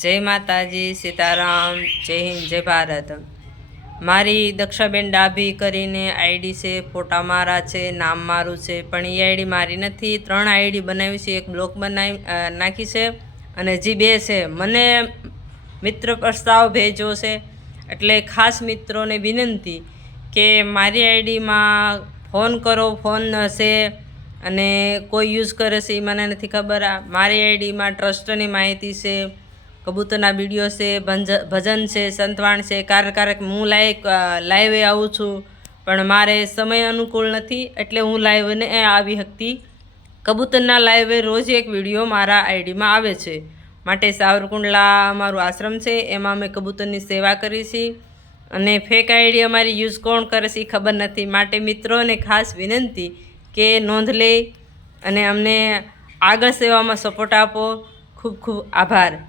જય માતાજી, સીતારામ, જય હિન્દ, જય ભારત. મારી દક્ષાબેન ડાભી કરીને આઈડી છે, ફોટા મારા છે, નામ મારું છે, પણ એ આઈડી મારી નથી. ત્રણ આઈડી બનાવી છે, એક બ્લોક બનાવી નાખી છે અને જી બે છે. મને મિત્ર પ્રસ્તાવ ભેજો છે, એટલે ખાસ મિત્રોને વિનંતી કે મારી આઈડીમાં ફોન કરો, ફોન હશે અને કોઈ યુઝ કરે છે એ મને નથી ખબર. આ મારી આઈડીમાં ટ્રસ્ટની માહિતી છે કબૂતરના વીડિયો છે, ભંજ- ભજન છે, સંતવાણ છે ક્યારેક ક્યારેક હું લાઈવ લાઈવે આવું છું. પણ મારે સમય અનુકૂળ નથી એટલે હું લાઈવને આવી શકતી કબૂતરના લાઈવે રોજ એક વીડિયો મારા આઈડીમાં આવે છે. માટે સાવરકુંડલા અમારું આશ્રમ છે, એમાં અમે કબૂતરની સેવા કરી છે. અને ફેક આઈડી અમારી યુઝ કોણ કરે છે એ ખબર નથી. માટે મિત્રોને ખાસ વિનંતી કે નોંધ લે અને અમને આગળ સેવામાં સપોર્ટ આપો. ખૂબ ખૂબ આભાર.